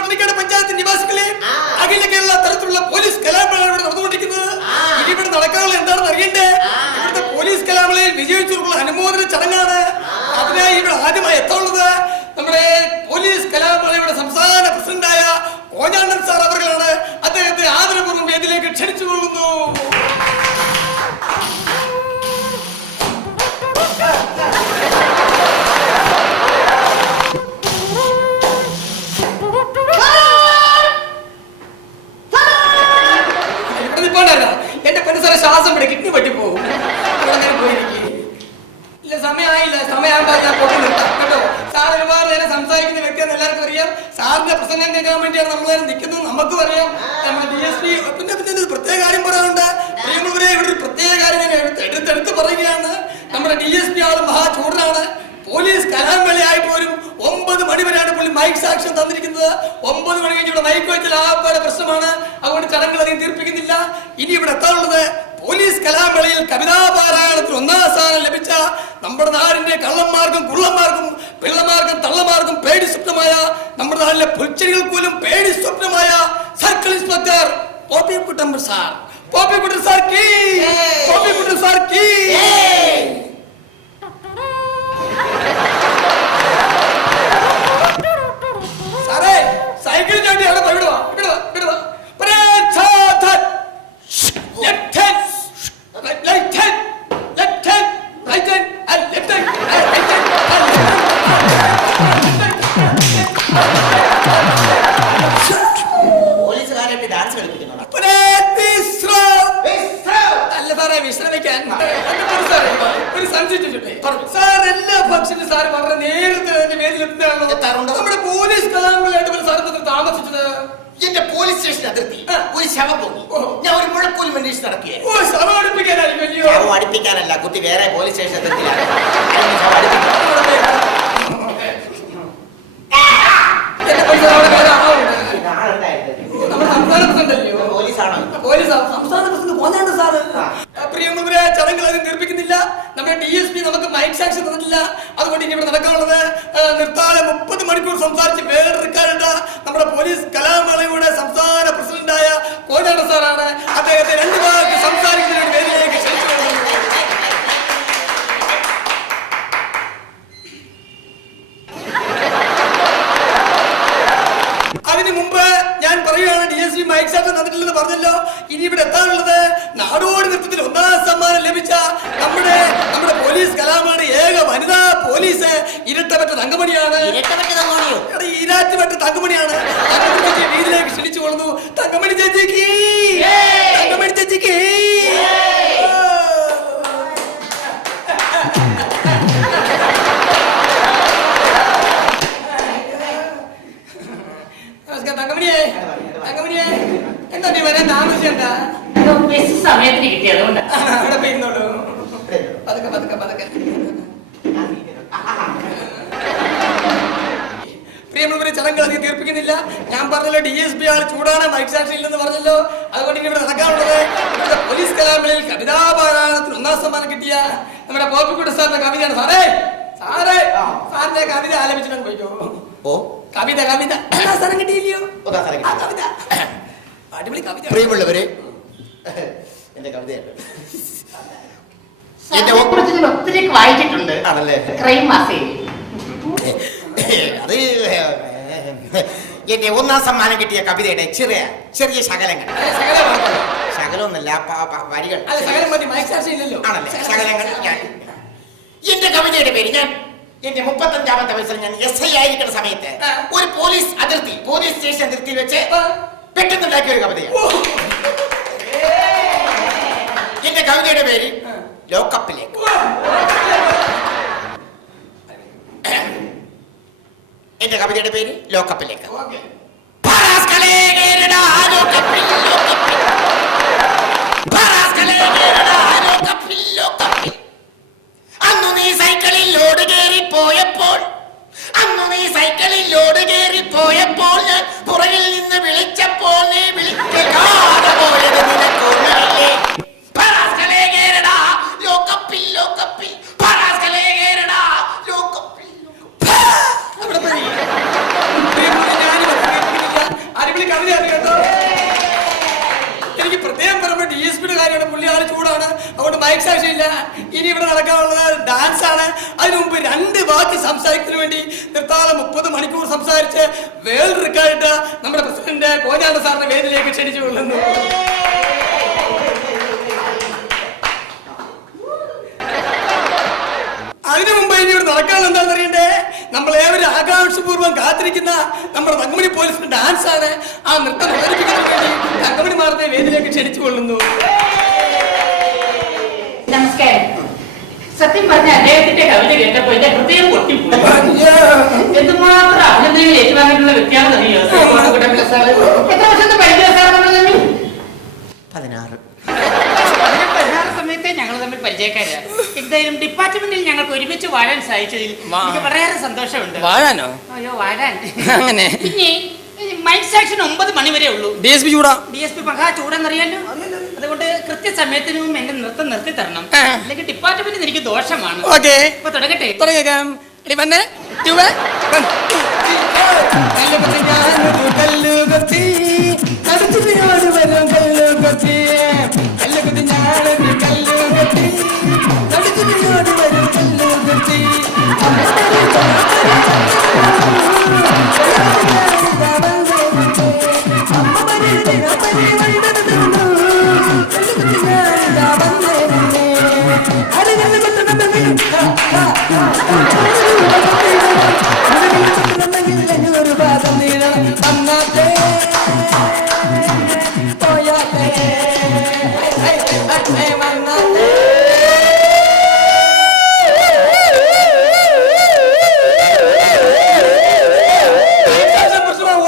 പട്ടണിക്കാട് പഞ്ചായത്ത് നിവാസികളെ അഖില കേരള തലത്തിലുള്ള പോലീസ് കലാമേളയാണ് ഇവിടെ നടന്നുകൊണ്ടിരിക്കുന്നത്. ഇനി ഇവിടെ നടക്കാനുള്ള എന്താണെന്ന് അറിയണ്ടേ? ഇവിടുത്തെ പോലീസ് കലാമേളയിൽ വിജയിച്ചവർക്കുള്ള അനുമോദന ചടങ്ങാണ്. അതിനായി ഇവിടെ ആദ്യമായി എത്താനുള്ളത് നമ്മുടെ പോലീസ് കലാമേളയുടെ സംസ്ഥാന പ്രസിഡന്റായ കോഞ്ഞാണ്ടൻ സാർ അവர்களാണ്. അദ്ദേഹത്തെ ആദരപൂർവ്വം വേദിയിലേക്ക് ക്ഷണിച്ചുകൊള്ളുന്നു. എന്റെ പെണ്ണുസാറെ ശ്വാസം പിടി കിഡ്നി പറ്റിപ്പോകും. ഇല്ല, സമയമായില്ല. സമയമാകുമ്പോൾ ഞാൻ പൊട്ടി നിർത്താം കേട്ടോ. സാർ ഒരുപാട് നേരം സംസാരിക്കുന്ന വ്യക്തിയാണെന്ന് എല്ലാവർക്കും അറിയാം. സാറിന്റെ പ്രസംഗം കേൾക്കാൻ വേണ്ടിയാണ് നമ്മളെല്ലാം നിൽക്കുന്നത്. നമുക്കും അറിയാം. നമ്മുടെ DSP പിന്നെ പ്രത്യേക കാര്യം പറയാനുണ്ട്. ഇവിടെ ഒരു പ്രത്യേക കാര്യം ഞാൻ എടുത്തെടുത്ത് പറയുകയാണ്. നമ്മുടെ DSP ആള് മഹാചൂടനാണ്. പോലീസ് കലാമേളയായി പോലും 9 മണി വരെയാണ് പുള്ളി മൈക്ക് സാക്ഷ്യം തന്നിരിക്കുന്നത്. 9 മണി കഴിഞ്ഞ് ഇവിടെ മൈക്ക് വെച്ചാൽ ആപ്പാടെ പ്രശ്നമാണ്. അതുകൊണ്ട് ചടങ്ങുകൾ അധികം തീർപ്പിക്കുന്നില്ല. ഇനി ഇവിടെ എത്താനുള്ളത് പോലീസ് കലാമേളയിൽ കവിതാപാരായണത്തിൽ 1ാം സ്ഥാനം ലഭിച്ച നമ്മുടെ നാടിന്റെ കള്ളന്മാർക്കും കുള്ളന്മാർക്കും പിള്ളമാർക്കും തള്ളമാർക്കും പേടി സ്വപ്നമായ നമ്മുടെ നാട്ടിലെ പുൽച്ചെടികൾ പോലും പേടി സ്വപ്നമായ circle inspector Poppikuttan sir. Poppikuttan sir കീ, പോപ്പിക്കുട്ടൻ സാർ കീ. സാറേ സൈക്കിൾ ചവിട്ടി അവിടെ വിടുവാ വിടുവാ വിടുവാ. Left hand, right hand, left hand, right hand, and left hand, right hand, പോലീസുകാരായിട്ട് ഡാൻസ് കളിപ്പിക്കുന്നു. അല്ല സാറേ, വിശ്രമിക്കാൻ ഒരു സംശയിച്ചിട്ടേ സാർ എല്ലാ ഫംഗ്ഷനും സാർ വളരെ നേരത്തെ വേദിയിലെത്താറുണ്ട്. നമ്മുടെ പോലീസ് കലാമേളയായിട്ട് സാർ താമസിച്ചത് എന്റെ പോലീസ് സ്റ്റേഷൻ അതിർത്തി ഒരു ശവം പോയി. ഞാൻ ഒരു മുഴക്കോലും അന്വേഷിച്ച് നടക്കുകയാണ്. അടുപ്പിക്കാനല്ല, കുട്ടി വേറെ പോലീസ് സ്റ്റേഷൻ അതിർത്തിയിലാണ്. പ്രിയമുള്ളവരെ, ചടങ്ങുകൾ അധികം തീർപ്പിക്കുന്നില്ല. നമ്മുടെ DSP നമുക്ക് മൈക്ക് സാക്ഷ്യം തന്നിട്ടില്ല. അതുകൊണ്ട് ഇനി ഇവിടെ നടക്കാനുള്ളത് നിർത്താതെ 30 മണിക്കൂർ സംസാരിച്ച് വേറെടുക്കാനുണ്ട് നമ്മുടെ പോലീസ് കലാമേളയുടെ സംസ്ഥാന പ്രസിഡന്റായ കോഞ്ഞാണ്ടൻ സാറാണ്. അദ്ദേഹത്തെ 2 വാക്ക് സംസാരിക്കുന്നതിന് വേദിയിലേക്ക് ക്ഷണിച്ചു. അതിനു മുമ്പ് ഞാൻ പറയുകയാണ്, DSP മൈക്ക് സാക്ഷ്യം തന്നിട്ടില്ലെന്ന് പറഞ്ഞല്ലോ. ഇനി ഇവിടെ എത്താനുള്ളത് നാടോടി നൃത്തത്തിൽ 1ാം സമ്മാനം ലഭിച്ച നമ്മുടെ പോലീസ് കലാമേളയുടെ ഏക വനിതാ പോലീസ് ഇരട്ടപ്പെട്ട തങ്കമണിയാണ്. ഇരാറ്റുപെട്ട തങ്കമണിയാണ്. വീട്ടിലേക്ക് ക്ഷണിച്ചു കൊള്ളുന്നു. തങ്കമണി ചേച്ചിക്ക്, തങ്കമണി ചേച്ചിക്ക്. തങ്കമണിയെ, തങ്കമണിയെ, എന്താ നീ വരാൻ താമസിച്ചെന്താ? സമയത്തിന് കിട്ടിയതുകൊണ്ട് അവിടെ പോയിരുന്നോളൂ. പതുക്കെ പതുക്കെ പതുക്കെ. പ്രിയമുള്ളവരെ, ചടങ്ങുകൾ അധികം തീർപ്പിക്കുന്നില്ല. ഞാൻ പറഞ്ഞല്ലോ DSP ആൾ ചൂടാണ്, മൈക്ക് സാക്ഷ്യം ഇല്ലെന്ന് പറഞ്ഞല്ലോ. അതുകൊണ്ട് ഇനി ഇവിടെ നടക്കാനുള്ളത് ഇവിടെ പോലീസ് കലാമേളയിൽ കവിതാപാരായണത്തിൽ 1ാം സമ്മാനം കിട്ടിയ നമ്മുടെ പോപ്പിക്കുട്ടൻ സാറിന്റെ കവിതയാണ്. സാറേ സാറേ സാറിന്റെ കവിത ആലപിച്ചിട്ട് പോയിക്കോ. ഓ, കവിത കവിത സ്ഥലം കിട്ടിയില്ലയോ? കവിത അടിപൊളി കവിത. പ്രിയമുള്ളവരെ, എന്റെ കവിതയാണ്. ഒത്തിരി വായിച്ചിട്ടുണ്ട്. ആണല്ലേ? ക്രൈം മാസികയിൽ അത് എന്റെ 1ാം സമ്മാനം കിട്ടിയ കവിതയുടെ ചെറിയ ചെറിയ ശകലങ്ങൾ. ശകലമൊന്നല്ല, വരികൾ. ആണല്ലേ? ശകലങ്ങൾ. എന്റെ കവിതയുടെ പേര്, ഞാൻ എന്റെ 35ാമത്തെ വയസ്സിൽ ഞാൻ SI ആയിരിക്കുന്ന സമയത്ത് ഒരു പോലീസ് അതിർത്തി, പോലീസ് സ്റ്റേഷൻ അതിർത്തിയിൽ വെച്ച് പെട്ടെന്നുണ്ടാക്കിയ ഒരു കവിതയാണ്. എന്റെ കവിതയുടെ പേര് ലോക്കപ്പിലേക്ക്. എന്റെ കവിതയുടെ പേര് ലോക്കപ്പിലേക്ക്. അന്നു നീ സൈക്കിളിൽ ലോഡ് കയറി പോയപ്പോൾ, അന്നു നീ സൈക്കിളിൽ ലോഡ് കയറി പോയപ്പോൾ ഞാൻ പുറകിൽ നിന്ന് വിളിച്ചപ്പോൾ നീ വിളിക്കാതെ പോയത് നിനക്കൊന്നല്ലേ? ലോക്കപ്പിൽ ലോക്കപ്പിൽ അവിടെ 2 വാക്ക് സംസാരിക്കുന്നതിന് വേണ്ടി നിർത്താതെ 30 മണിക്കൂർ സംസാരിച്ച് വേൾഡ് റെക്കോർഡ് നമ്മുടെ പ്രസിഡന്റ് കോഞ്ഞാണ്ട സാറിന്റെ വേദിയിലേക്ക് ക്ഷണിച്ചു കൊള്ളുന്നു. അതിനു മുമ്പ് ഇനിയോട് നടക്കാൻ എന്താണെന്ന് അറിയണ്ടേ? നമ്മൾ ഏവരും ആകാംക്ഷപൂർവ്വം കാത്തിരിക്കുന്ന നമ്മുടെ തങ്കമണി പോലീസിന്റെ ഡാൻസ് ആണ്. ആ നൃത്തം അവതരിപ്പിക്കുന്നതിന് വേണ്ടി തങ്കമണി മാറുന്ന വേദിയിലേക്ക് ക്ഷണിച്ചു കൊള്ളുന്നു. നമസ്കാരം. സത്യം പറഞ്ഞ അദ്ദേഹത്തിന്റെ കവിത കേട്ടപ്പോ എന്റെ ഹൃദയം പൊട്ടിപ്പോയി. എന്തുമാത്രം അഭിനന്ദനങ്ങൾ ഏറ്റുവാങ്ങിയിട്ടുള്ള വ്യക്തിയാണെന്ന് അറിയോ? എത്ര വർഷത്തെ പരിചയം സാർ നമ്മൾ തമ്മിൽ? 16. 16 സമയത്തെ ഞങ്ങൾ തമ്മിൽ പരിചയക്കാരാണ്. എന്തായാലും ഡിപ്പാർട്ട്മെന്റിൽ ഞങ്ങൾക്ക് ഒരുമിച്ച് വാഴാൻ സാധിച്ചതിൽ എനിക്ക് വളരെ സന്തോഷമുണ്ട്. വാഴാനോ? അയ്യോ വാഴാൻ. അങ്ങനെ പിന്നെ മൈക്ക് സെക്ഷൻ 9 മണി വരെ ഉള്ളൂ. DSP ചൂടാ. DSP മഹാ ചൂടെന്നറിയാലോ. അതുകൊണ്ട് കൃത്യസമയത്തിനും എന്റെ നൃത്തം നിർത്തി തരണം. അല്ലെങ്കിൽ ഡിപ്പാർട്ട്മെന്റിന് എനിക്ക് ദോഷമാണ്. ഓക്കേ, ഇപ്പൊ തുടങ്ങട്ടെ. തുടങ്ങിയേക്കാം. എടി വന്നേ.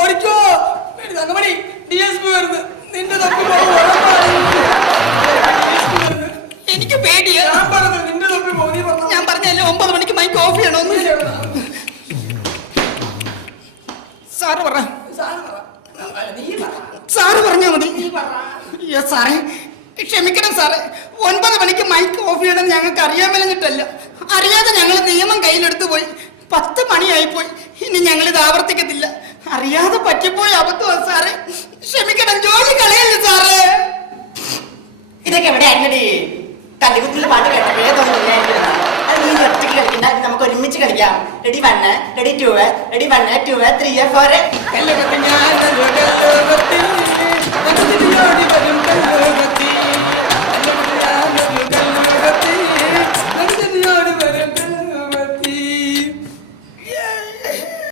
ഓടിക്കോ തങ്കമണി. DSP വരുന്നു. നിന്റെ തൊപ്പി എനിക്ക് പേടിയാ. ഞാൻ പറഞ്ഞു നിന്റെ തൊപ്പി പോകും. ഞാൻ പറഞ്ഞല്ലേ 9 മണിക്ക് മൈക്ക് ഓഫ് ചെയ്യണമെന്ന്. സാറ് പറ. സാറ് പറഞ്ഞാ മതി. സാറേ ക്ഷമിക്കണം സാറേ, 9 മണിക്ക് മൈക്ക് ഓഫ് ചെയ്യണം ഞങ്ങൾക്ക് അറിയാൻ മേലഞ്ഞിട്ടല്ല. അറിയാതെ ഞങ്ങൾ നിയമം കയ്യിലെടുത്തു പോയി. 10 മണിയായിപ്പോയി. ഇനി ഞങ്ങളിത് ആവർത്തിക്കത്തില്ല. അറിയാതെ പറ്റിപ്പോയി അബദ്ധമാണ് സാറേ. ക്ഷമിക്കണം, ജോലി കളയല്ലേ സാറേ. ഇതൊക്കെ എവിടെ ആയിരുന്നടി? തല്ലികുത്തിലെ പാട്ട് കേട്ടപ്പോഴേ തോന്നുന്നില്ല. നീ ഒറ്റയ്ക്ക് കളിക്കണ്ട, നമുക്ക് ഒരുമിച്ച് കളിക്കാം. Ready 1, ready 2, ready 1, 2, 3, 4. കല്ലുകത്തി